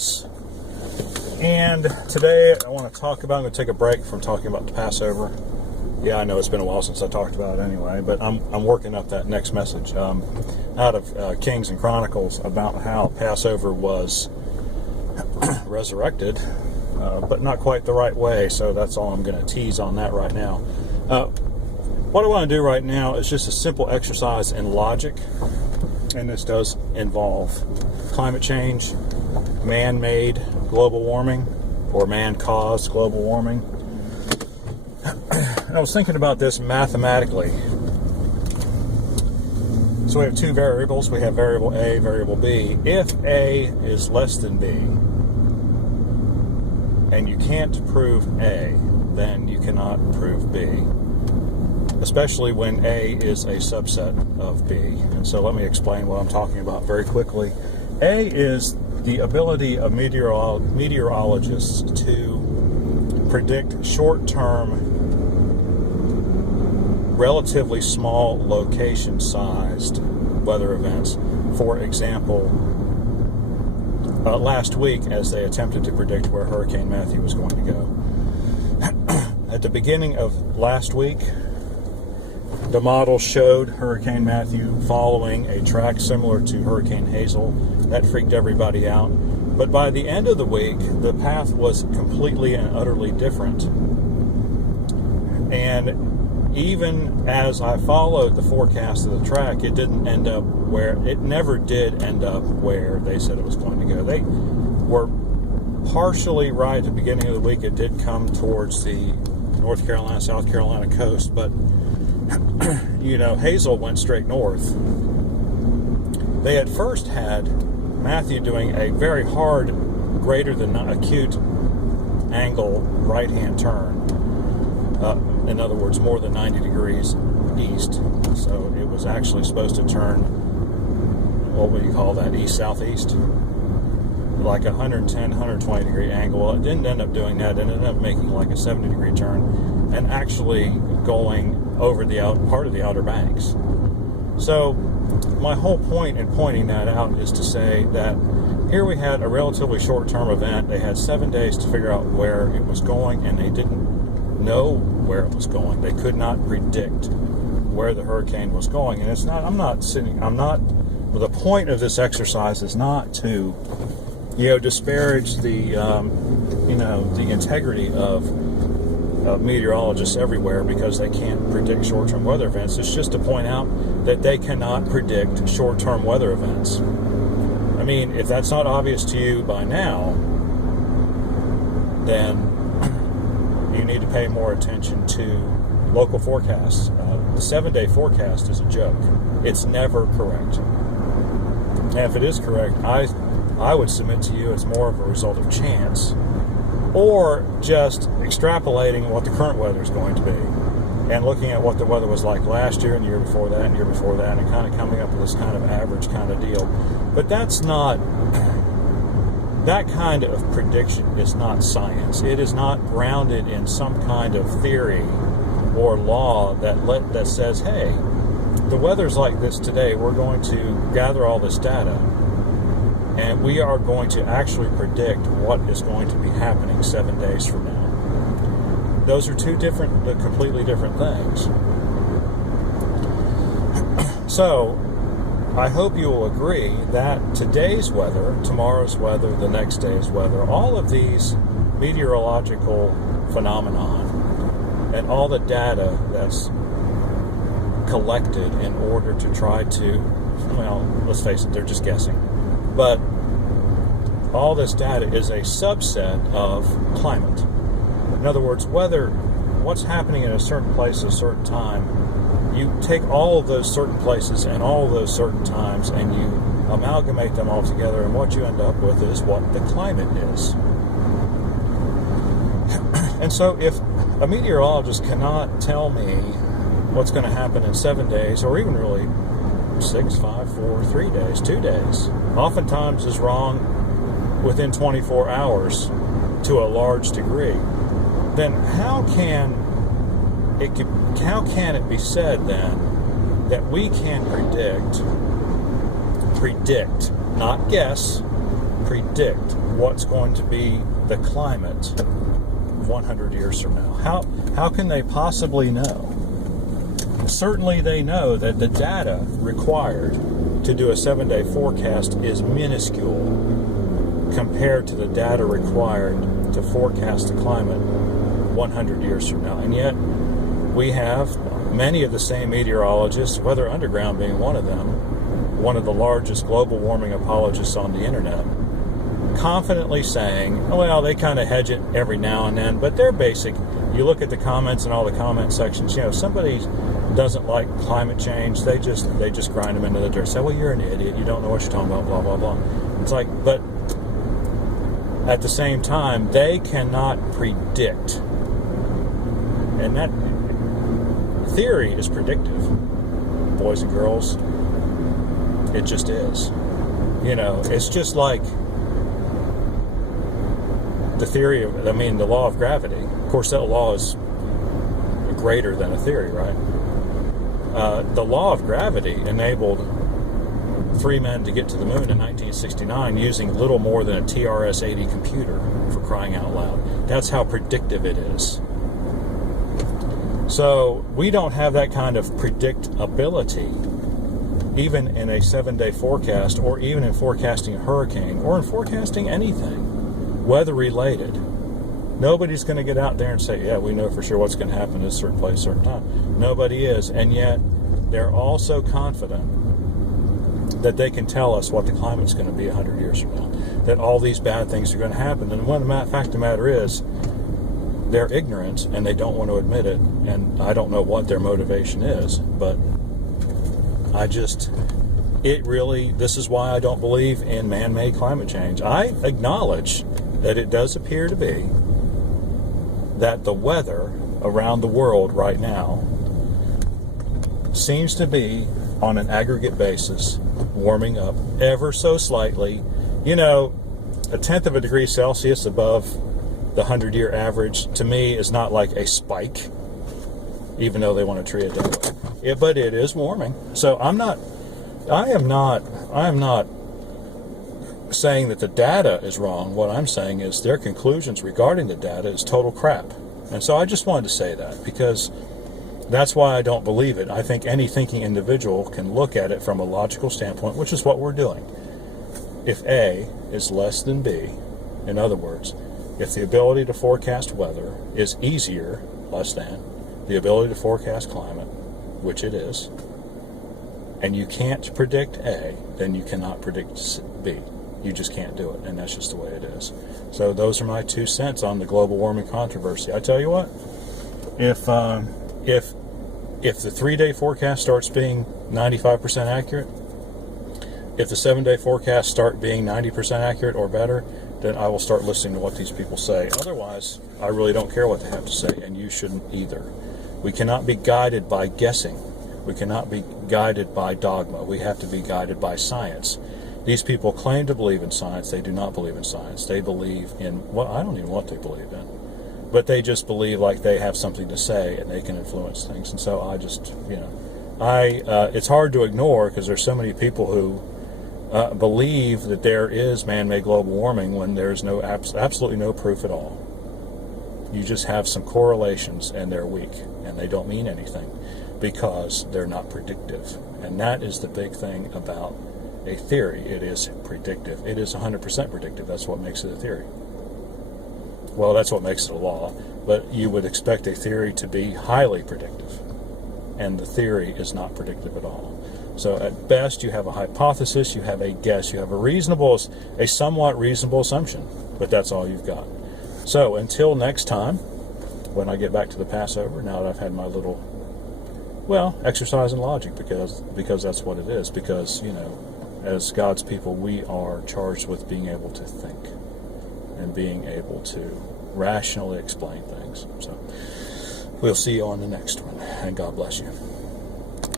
Sports. And today I want to talk about, I'm going to take a break from talking about the Passover. Yeah, I know it's been a while since I talked about it anyway, but I'm working up that next message out of Kings and Chronicles about how Passover was resurrected, but not quite the right way, so that's all I'm going to tease on that right now. What I want to do right now is just a simple exercise in logic, and this does involve climate change, man-made global warming, or man-caused global warming. I was thinking about this mathematically. So we have two variables. We have variable A, variable B. If A is less than B, and you can't prove A, then you cannot prove B, especially when A is a subset of B. And so let me explain what I'm talking about very quickly. A is the ability of meteorologists to predict short-term, relatively small location-sized weather events. For example, last week, as they attempted to predict where Hurricane Matthew was going to go. At the beginning of last week, the model showed Hurricane Matthew following a track similar to Hurricane Hazel. That freaked everybody out. But by the end of the week, the path was completely and utterly different. And even as I followed the forecast of the track, it never did end up where they said it was going to go. They were partially right at the beginning of the week. It did come towards the North Carolina, South Carolina coast, but Hazel went straight north. They at first had Matthew doing a very hard, greater than acute angle right-hand turn. In other words, more than 90 degrees east. So it was actually supposed to turn, what would you call that, east-southeast? Like a 110, 120 degree angle. Well, it didn't end up doing that. It ended up making like a 70 degree turn and actually going over the part of the Outer Banks. So my whole point in pointing that out is to say that here we had a relatively short-term event. They had 7 days to figure out where it was going, and they didn't know where it was going. They could not predict where the hurricane was going. And the point of this exercise is not to, disparage the integrity of meteorologists everywhere because they can't predict short-term weather events. It's just to point out that they cannot predict short-term weather events. I mean, if that's not obvious to you by now, then you need to pay more attention to local forecasts. The 7-day forecast is a joke. It's never correct. And if it is correct, I would submit to you it's more of a result of chance or just extrapolating what the current weather is going to be and looking at what the weather was like last year and the year before that and the year before that and kind of coming up with this kind of average kind of deal. But that's not... That kind of prediction is not science. It is not grounded in some kind of theory or law that says, hey, the weather's like this today. We're going to gather all this data, and we are going to actually predict what is going to be happening 7 days from now. Those are two completely different things. So, I hope you will agree that today's weather, tomorrow's weather, the next day's weather, all of these meteorological phenomenon and all the data that's collected in order to try to, let's face it, they're just guessing. But all this data is a subset of climate. In other words, what's happening in a certain place at a certain time, you take all of those certain places and all of those certain times and you amalgamate them all together, and what you end up with is what the climate is. And so if a meteorologist cannot tell me what's going to happen in 7 days, or even really 6, 5, 4, 3 days, 2 days, oftentimes is wrong within 24 hours to a large degree, then how can it be said then that we can predict, not guess, predict what's going to be the climate 100 years from now? How can they possibly know? Certainly they know that the data required to do a 7-day forecast is minuscule compared to the data required to forecast the climate 100 years from now. And yet we have many of the same meteorologists, Weather Underground being one of them, one of the largest global warming apologists on the internet, confidently saying, well, they kind of hedge it every now and then, but they're basic. You look at the comments and all the comment sections, somebody doesn't like climate change, they just grind them into the dirt. Say, well, you're an idiot, you don't know what you're talking about, blah, blah, blah. It's like, but at the same time, they cannot predict. And that theory is predictive, boys and girls. It just is. It's just like the theory of, the law of gravity. Of course, that law is greater than a theory, right? The law of gravity enabled 3 men to get to the moon in 1969 using little more than a TRS-80 computer, for crying out loud. That's how predictive it is. So we don't have that kind of predictability, even in a 7-day forecast, or even in forecasting a hurricane, or in forecasting anything weather-related. Nobody's going to get out there and say, yeah, we know for sure what's going to happen at a certain place, certain time. Nobody is. And yet, they're all so confident that they can tell us what the climate's going to be 100 years from now, that all these bad things are going to happen. And the fact of the matter is, they're ignorant, and they don't want to admit it. And I don't know what their motivation is, but this is why I don't believe in man-made climate change. I acknowledge that it does appear to be that the weather around the world right now seems to be, on an aggregate basis, warming up ever so slightly. A tenth of a degree Celsius above the 100-year average, to me, is not like a spike, even though they want to treat it that way. But it is warming. So I am not saying that the data is wrong. What I'm saying is their conclusions regarding the data is total crap. And so I just wanted to say that, because that's why I don't believe it. I think any thinking individual can look at it from a logical standpoint, which is what we're doing. If A is less than B, in other words, if the ability to forecast weather is easier, less than, the ability to forecast climate, which it is, and you can't predict A, then you cannot predict B. You just can't do it, and that's just the way it is. So those are my 2 cents on the global warming controversy. I tell you what, if the 3-day forecast starts being 95% accurate, if the 7-day forecast start being 90% accurate or better, then I will start listening to what these people say. Otherwise, I really don't care what they have to say, and you shouldn't either. We cannot be guided by guessing. We cannot be guided by dogma. We have to be guided by science. These people claim to believe in science. They do not believe in science. They believe in, well, I don't even know what they believe in. But they just believe like they have something to say and they can influence things. And so I just, it's hard to ignore, because there's so many people who believe that there is man-made global warming when there's absolutely no proof at all. You just have some correlations, and they're weak, and they don't mean anything because they're not predictive. And that is the big thing about a theory. It is predictive. It is 100% predictive. That's what makes it a theory. Well, that's what makes it a law. But you would expect a theory to be highly predictive, and the theory is not predictive at all. So at best, you have a hypothesis, you have a guess, you have a somewhat reasonable assumption, but that's all you've got. So until next time, when I get back to the Passover, now that I've had my little, exercise in logic, because that's what it is. Because, as God's people, we are charged with being able to think and being able to rationally explain things. So we'll see you on the next one, and God bless you.